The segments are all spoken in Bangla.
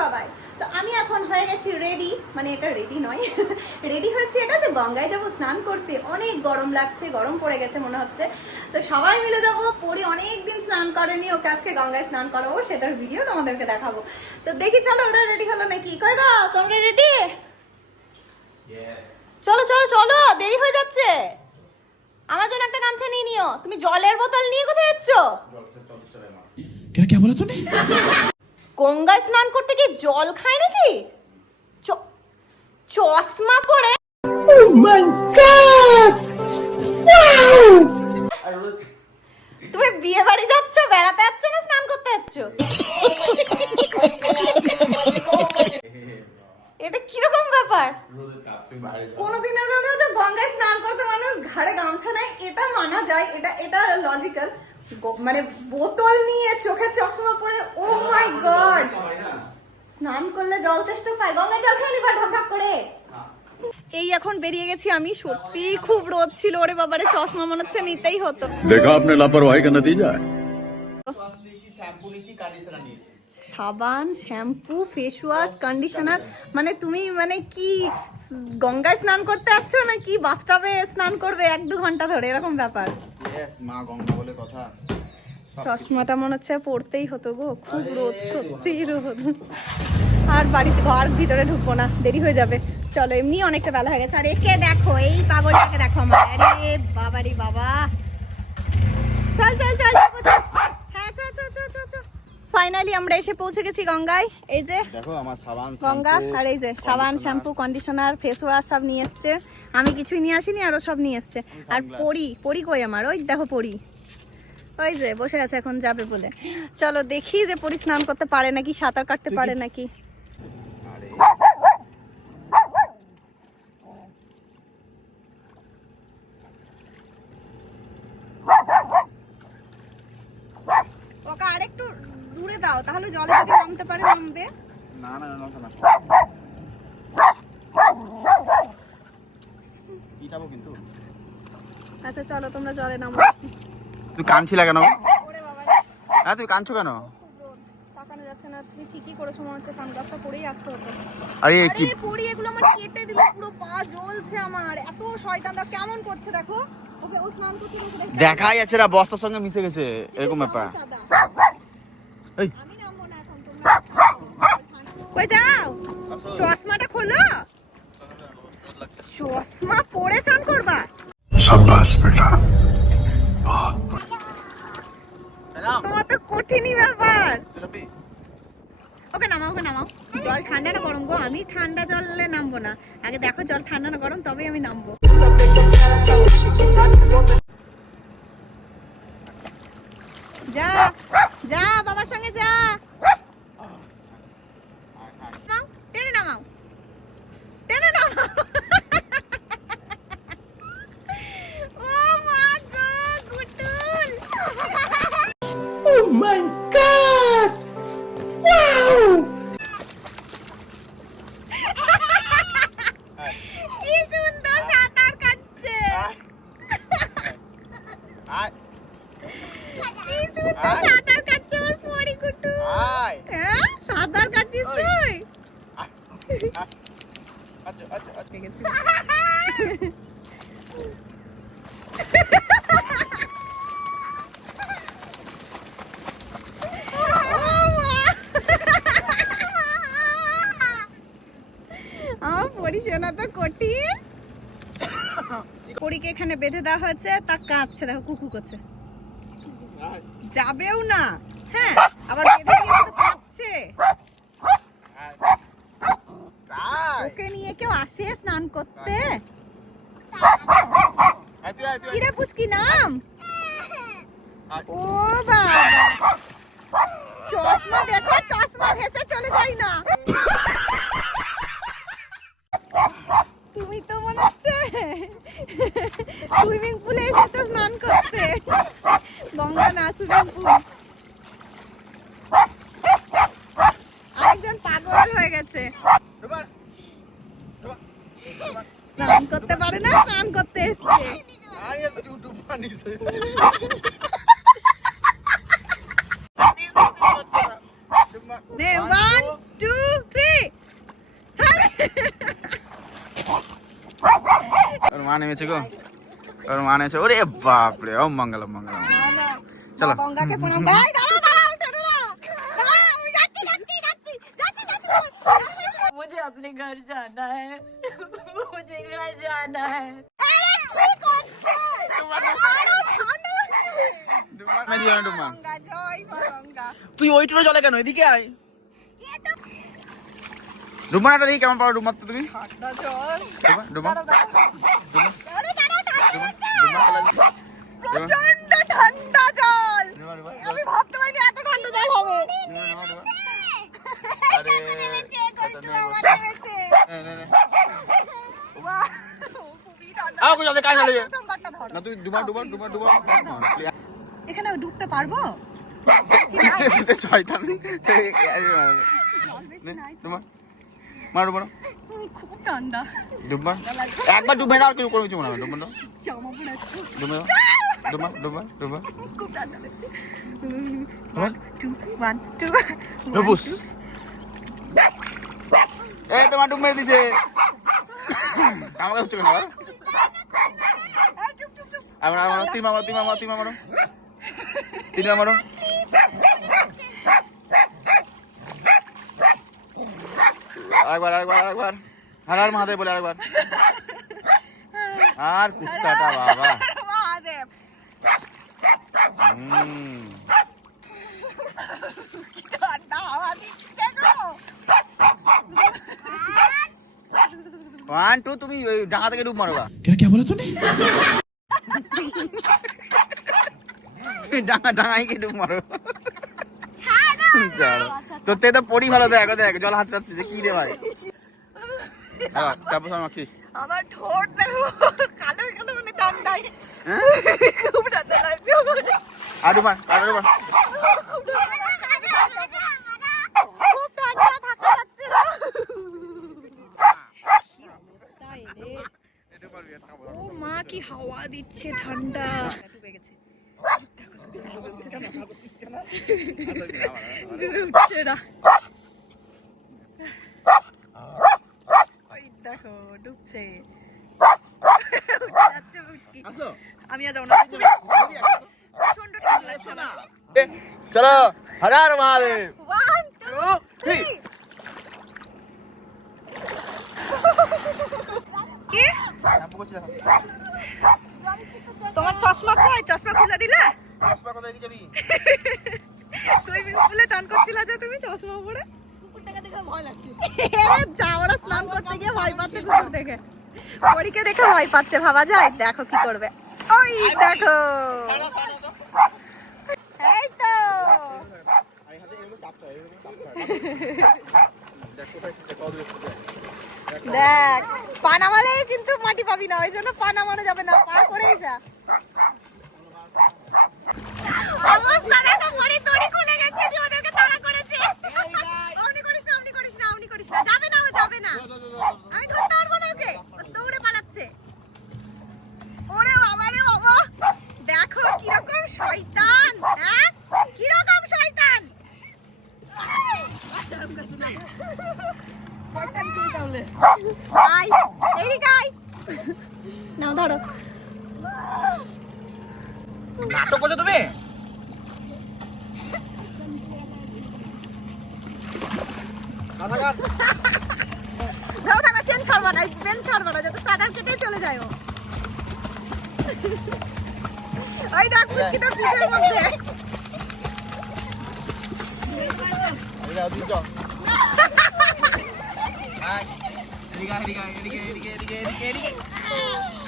সবাই। তো আমি এখন হয়ে গেছি রেডি, মানে এটা রেডি নয়, রেডি হয়েছি এটা যে গঙ্গায় যাবো স্নান করতে। অনেক গরম লাগছে, গরম পড়ে গেছে মনে হচ্ছে। তো সবাই মিলে যাবো। পরি অনেকদিন স্নান করেনি, ওকে আজকে গঙ্গায় স্নান করাবো, সেটার ভিডিও তোমাদেরকে দেখাবো। তো দেখি চলো ওরা রেডি হলো নাকি। কই গো তোমরা রেডি? চলো চলো চলো, দেরি হয়ে যাচ্ছে। আমার জন্য একটা গামছা নিয়ে নিও। তুমি জলের বোতল নিয়ে কোথায় যাচ্ছ? क्या बोला तूने? গঙ্গায় স্নান করতে কি জল খায় নাকি? চশমা পরে? Oh my God! Wow! তুমি বিয়ে বাড়ি যাচ্ছ, বেড়াতে যাচ্ছ না স্নান করতে যাচ্ছ? এটা কিরকম ব্যাপার? কোনোদিনের হলেও যে গঙ্গায় স্নান করতে মানুষ ঘাড়ে গামছা নেয়, এটা মানা যায়, এটা লজিক্যাল। মানে বোতল নিয়ে চোখে চশমা পরে, ও মাই গড! স্নান করলে জল তেষ্টা পায়, গঙ্গায় জল খেয়ে নিবা ঢক ঢক করে। এই এখন বেরিয়ে গেছি আমি। সত্যি খুব রোদ ছিল, ওরে বাবারে চশমা মনে হচ্ছে নিতেই হতো। देखा आपने लापरवाही का नतीजा है। সাবান, শ্যাম্পু, ফেস ওয়াশ, কন্ডিশনার, মানে তুমি মানে কি গঙ্গায় স্নান করতে যাচ্ছ নাকি বাথটাবে স্নান করবে 1-2 ঘন্টা ধরে, এরকম ব্যাপার। মা গঙ্গা বলে কথা। চশমাটা মনে হচ্ছে পড়তেই হতো গো, খুব রোদ, সত্যি রোদ। আর বাড়িতে ঘর ভিতরে ঢুকবো না, দেরি হয়ে যাবে। চলো, এমনি অনেকটা বেলা হয়ে গেছে। আর একে দেখো, এই পাগলটাকে দেখো আমার। আরে বাবারি বাবা, চল চল চল যাবো, চল। হ্যাঁ চল চল চল চল চল। ফাইনালি আমরা এসে পৌঁছে গেছি গঙ্গায়। এই যে দেখো আমার সাবান, গঙ্গা, আর এই যে সাবান, শ্যাম্পু, কন্ডিশনার, ফেস ওয়াশ সব নিয়ে এসছে। আমি কিছুই নিয়ে আসিনি, আরো সব নিয়ে এসছে। আর পরি কই আমার? ওই দেখো পরি, ওই যে বসে আছে, এখন যাবে বলে। চলো দেখি যে পরি স্নান করতে পারে নাকি, সাঁতার কাটতে পারে নাকি। ওকে আরেকটু দূরে দাও, তাহলে জলে যদি নামতে পারে নামবে। না না না না পিটাবো কিন্তু। আচ্ছা চলো তোমরা জলে নামো। তুই কাঁদছিলা কেন? ওরে বাবা, হ্যাঁ তুই কাঁদছো কেন? খুব রোদ, তাকানো যাচ্ছে না। তুমি ঠিকই করেছো, মনে হচ্ছে সানগ্লাসটা পরেই আসতে হতো। আরে কি আরে পরি, এগুলো আমার কেটে দিল, পুরো পা জ্বলছে আমার। এত শয়তান, দাও কেমন করছে দেখো। ওকে ও স্নান করছে, ওকে দেখো। দেখাই যাচ্ছে না, বস্তার সঙ্গে মিশে গেছে, এরকম ব্যাপার। এই আমি নামবো না এখন, তোমরা কই যাও? চশমাটা খোলো। চশমা পরে চান করবা? शाबाश बेटा। তোমার তো কঠিনই ব্যাপার। ওকে নামাও, ওকে নামাও। জল ঠান্ডা না গরম গো? আমি ঠান্ডা জলে নামবো না। আগে দেখো জল ঠান্ডা না গরম, তবেই আমি নামবো। যা যা, বাবার সঙ্গে যা। নামাও, টেনে নামাও, টেনে নামাও। ও মা গো, গুটুল। Oh my God! Wow! কি সুন্দর সাঁতার কাটছে, কি সুন্দর সাঁতার কাটছে আমার পরি কুটু। হ্যাঁ সাঁতার কাটছিস তুই? আমার পরিশোনা তো কঠিন। পরীকে এখানে বেঁধে দেওয়া হয়েছে, তা কাঁদছে, দেখো কুকু করছে, যাবেও না। হ্যাঁ আবার বেঁধে দিয়েছে তো কাঁদছে। ওকে নিয়ে কেউ আসে স্নান করতে? কিরে পুচকি নাম? ও বাবা, চশমা দেখো, চশমা ভেসে চলে যায় না। তুমি তো মনে হচ্ছে সুইমিং পুলে এসেছো স্নান করতে। গঙ্গা না, সুইমিং পুল। আরেকজন পাগল হয়ে গেছে, স্নান করতে পারে না, স্নান করতে এসছে। One, two, নেমেছে গো, ওর মা নেমেছে। ওরে বাপরে, ওম মঙ্গলম মঙ্গলম। চলো। গঙ্গাকে প্রণাম। এই দাঁড়াও দাঁড়াও দাঁড়াও, আমি যাচ্ছি যাচ্ছি যাচ্ছি যাচ্ছি যাচ্ছি। मुझे अपने घर जाना है, मुझे घर जाना है। গঙ্গা জয় মা গঙ্গা। তুই ওইটুকু জলে কেন, এদিকে আয়। ডুবমাটা দেখি কেমন পারো ডুবমারতে তুমি। ঠান্ডা জল। ডুবমা দাঁড়াও, ডুবমা আরে দাঁড়াও, ঠান্ডা ডুবমা প্রচন্ড ঠান্ডা জল। আমি ভাবতে পারিনি এত ঠান্ডা জল হবে। আরে বাহ, খুবই ঠান্ডা। আও কই জলে কাজ লাগে প্রথমবারটা ধরো। না, তুই ডুবমা ডুবমা ডুবমা ডুবমা। এখানে ডুবতে পারবো? শয়তান ডুবমা মারো মারো খুব ঠান্ডা। ডুবমা একবার ডুবে দাও, কেউ কোনো কিছু মনে হয়। ডুবমা দাও, জামা পরে আছি। ডুবমা ডুবমা ডুবমা ডুবমা খুব ঠান্ডা লাগছে। ডুবমা 2 1 2 ডুবুস। এই তোমার ডুব মেরে দিছে। আমাকে হচ্ছে কেন আবার? চুপ চুপ চুপ। আমরা আমরা তিন মারো তিন মারো তিন মারো তিন মারো। আরেকবার আরেকবার আরেকবার। আর আর মহাদেব বলে আরেকবার। আর কুত্তাটা বাবা। মহাদেব। ঠান্ডা হাওয়া দিচ্ছে গো। 1 2 তুমি ওই ডাঙা থেকে ডুব মারো। क्या बोला तूने? ডাঙা ডাঙাই কে ডুব মারো। ছাড়ো তোর থেকে তো পড়ি ভালো। দেখ দেখ জল হাত যাচ্ছে যে কি রে ভাই। হ্যাঁ সাবু মাখি। আমার ঠোঁট দেখো কালো কালো, মানে ঠান্ডায় খুব ঠান্ডা লাগছে। আর ডুব মার আর ডুব মার। খুব ঠান্ডা থাকা যাচ্ছে না। ও মা কি হাওয়া দিচ্ছে ঠান্ডা। ডুবে গেছে। ডুবছে না। ওই দেখো ডুবছে। উঠে যাচ্ছে মুচকি। আমি আর যাবো না। প্রচন্ড ঠান্ডা লাগছে না। চলো হর হর মহাদেব। 1 2 3। কি? তোমার চশমা কই? চশমা খুলে দিলে? সুইমিং পুলে চান করছিলা যে তুমি চশমা পরে? কুকুরটাকে দেখে ভয় লাগছে। যাওয়ারা স্নান করতে গিয়ে ভয় পাচ্ছে কুকুর দেখে। পরীকে দেখে ভয় পাচ্ছে, ভাবা যায়? দেখো কি করবে। ওই দেখো। এই তো। দেখ পা নামালে কিন্তু মাটি পাবি না, ওই জন্য পা নামানো যাবে না, পা করেই যা। অবস্থা দেখো, মরি দড়ি খুলে গেছে যে ওদেরকে তাড়া করেছে। অমনি করিস না, অমনি করিস না, অমনি করিস না। যাবে না, ও যাবে না। আমি ধরতে পারবো না ওকে, ও দৌড়ে পালাচ্ছে। ওরে বাবা রে বাবা, দেখো কিরকম শয়তান। হ্যাঁ কিরকম শয়তান। শয়তান কি তাহলে? আই এই গাই নাও ধরো। নাটক করছো তুমি? ধরো না, চেন ছাড়বা না, বেল ছাড়বা না, যাতে কাদার কেটে চলে যায় ও। ওই দেখ মুশকি তোর পিঠের মধ্যে।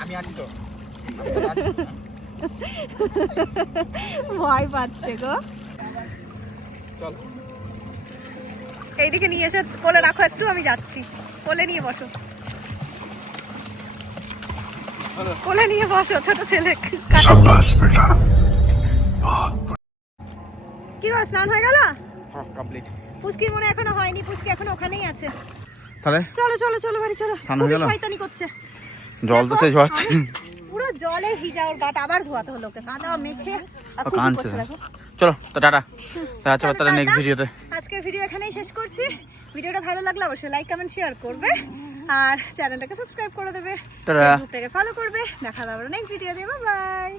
আমি আছি তো। ভয় পাচ্ছে গো। চল এইদিকে নিয়ে এসে কোলে রাখো একটু, আমি যাচ্ছি। কোলে নিয়ে বসো, কোলে নিয়ে বসো ছোট ছেলে। शाबाश बेटा। কি গো, স্নান হয়ে গেল? কমপ্লিট। পুচকির মনে এখনো হয়নি, পুচকি এখনো ওখানেই আছে। তাহলে চলো চলো চলো বাড়ি চলো। স্নান হয়ে গেল? শয়তানি করছে। জল তো শেষ হচ্ছে। পুরো জলে ভিজা, ওর গাটা আবার ধোয়াতে হলো ওকে, কাদা মেখে। আর খুব কাঁদছে। করছে দেখো। চলো তো টাটা। দেখা হচ্ছে তাহলে নেক্সট ভিডিওতে। আজকের ভিডিও এখানেই শেষ করছি। ভিডিওটা ভালো লাগলে অবশ্যই লাইক কমেন্ট শেয়ার করবে। আর চ্যানেলটাকে সাবস্ক্রাইব করে দেবে, টাটা। ফেসবুকটাকে ফলো করবে। দেখা হবে নেক্সট ভিডিও দিয়ে, বাই বাই।